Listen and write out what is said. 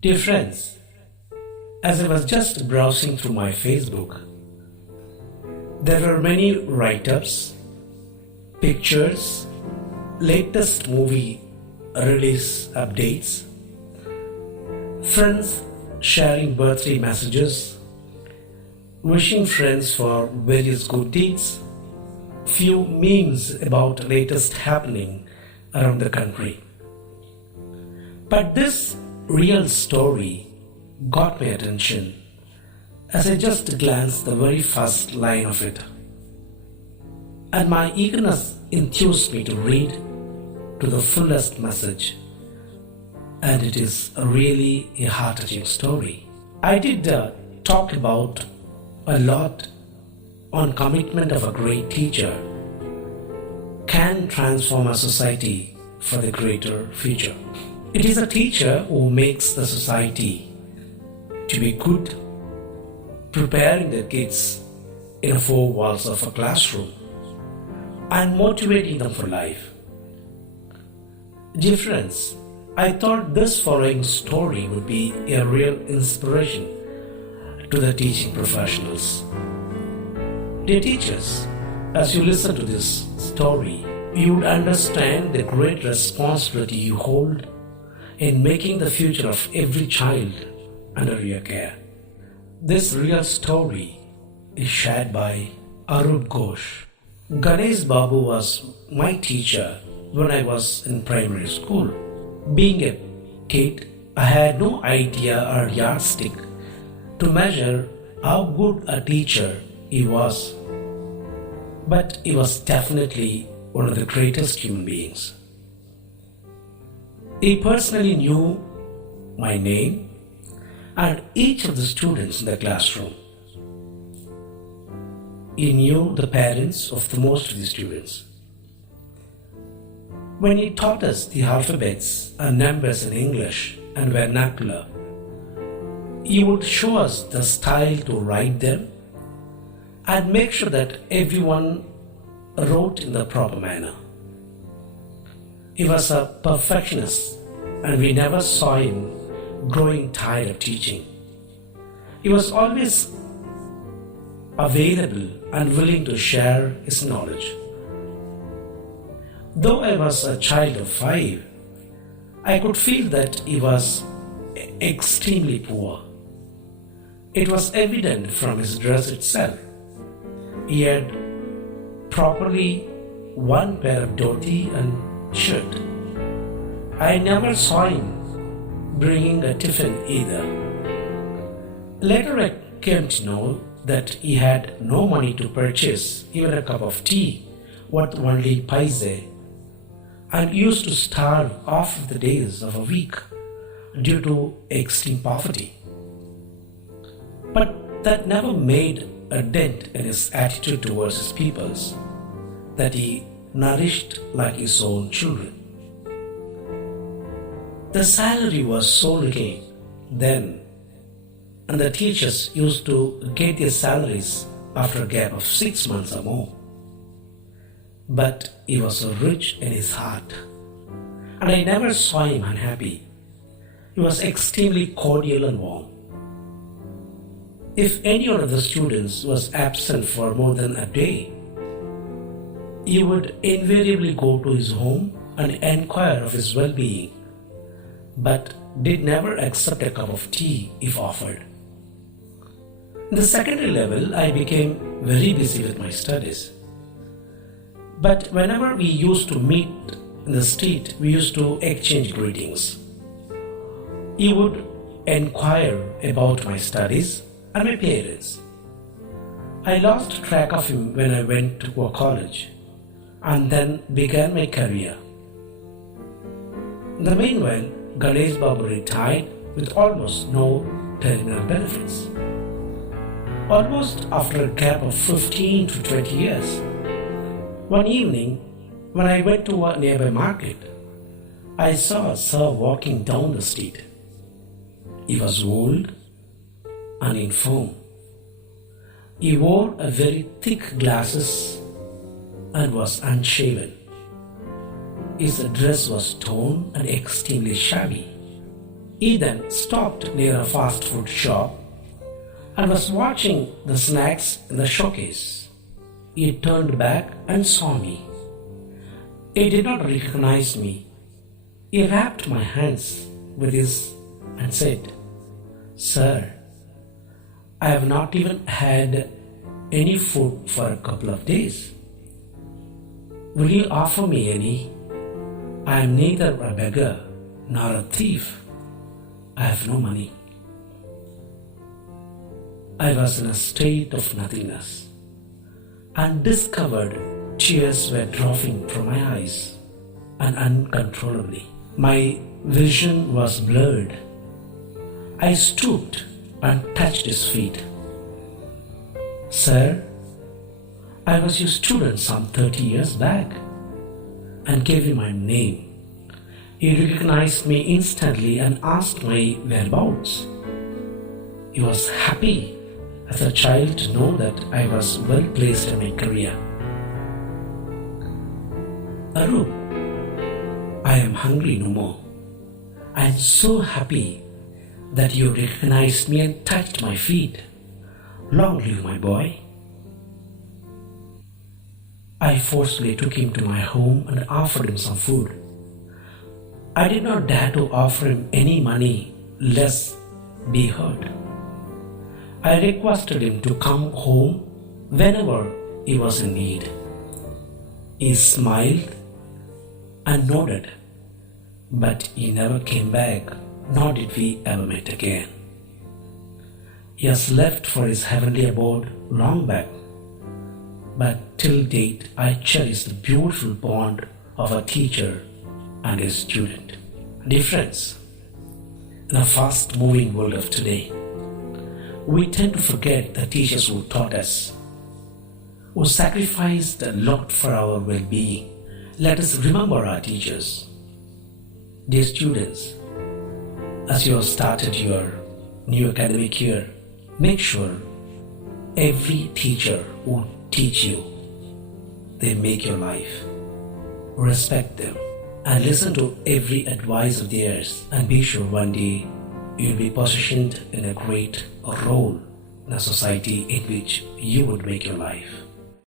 Dear friends, as I was just browsing through my Facebook, there were many write-ups, pictures, latest movie release updates, friends sharing birthday messages, wishing friends for various good deeds, few memes about latest happening around the country. But this real story got my attention as I just glanced the very first line of it. And my eagerness enthused me to read to the fullest message. And it is really a heart-touching story. I did talk about a lot on commitment of a great teacher can transform a society for the greater future. It is a teacher who makes the society to be good, preparing the kids in the four walls of a classroom and motivating them for life. Dear friends, I thought this following story would be a real inspiration to the teaching professionals. Dear teachers, as you listen to this story, you would understand the great responsibility you hold in making the future of every child under your care. This real story is shared by Arun Ghosh. Ganesh Babu was my teacher when I was in primary school. Being a kid, I had no idea or yardstick to measure how good a teacher he was. But he was definitely one of the greatest human beings. He personally knew my name and each of the students in the classroom. He knew the parents of the most of the students. When he taught us the alphabets and numbers in English and vernacular, he would show us the style to write them and make sure that everyone wrote in the proper manner. He was a perfectionist and we never saw him growing tired of teaching. He was always available and willing to share his knowledge. Though I was a child of 5, I could feel that he was extremely poor. It was evident from his dress itself. He had properly one pair of dhoti and shirt. I never saw him bringing a tiffin either. Later I came to know that he had no money to purchase even a cup of tea worth only paise and used to starve half of the days of a week due to extreme poverty. But that never made a dent in his attitude towards his peoples that he nourished like his own children. The salary was so little then, and the teachers used to get their salaries after a gap of 6 months or more. But he was so rich in his heart, and I never saw him unhappy. He was extremely cordial and warm. If any one of the students was absent for more than a day, he would invariably go to his home and inquire of his well-being, but did never accept a cup of tea if offered. In the secondary level, I became very busy with my studies. But whenever we used to meet in the street, we used to exchange greetings. He would inquire about my studies and my parents. I lost track of him when I went to a college and then began my career. In the meanwhile, Ganesh Babu retired with almost no terminal benefits. Almost after a gap of 15 to 20 years, one evening when I went to a nearby market, I saw a sir walking down the street. He was old and infirm. He wore a very thick glasses and was unshaven. His dress was torn and extremely shabby. He then stopped near a fast food shop and was watching the snacks in the showcase. He turned back and saw me. He did not recognize me. He wrapped my hands with his and said, "Sir, I have not even had any food for a couple of days. Will you offer me any? I am neither a beggar nor a thief. I have no money." I was in a state of nothingness and discovered tears were dropping from my eyes and uncontrollably. My vision was blurred. I stooped and touched his feet. "Sir, I was your student some 30 years back," and gave him my name. He recognized me instantly and asked my whereabouts. He was happy as a child to know that I was well placed in my career. "Arup, I am hungry no more. I am so happy that you recognized me and touched my feet. Long live my boy." I forcefully took him to my home and offered him some food. I did not dare to offer him any money lest be hurt. I requested him to come home whenever he was in need. He smiled and nodded, but he never came back, nor did we ever meet again. He has left for his heavenly abode long back, but till date I cherish the beautiful bond of a teacher and his student. Dear friends, in a fast-moving world of today, we tend to forget the teachers who taught us, who sacrificed a lot for our well-being. Let us remember our teachers. Dear students, as you have started your new academic year, make sure every teacher who teach you, they make your life. Respect them and listen to every advice of theirs, and be sure one day you will be positioned in a great role in a society in which you would make your life.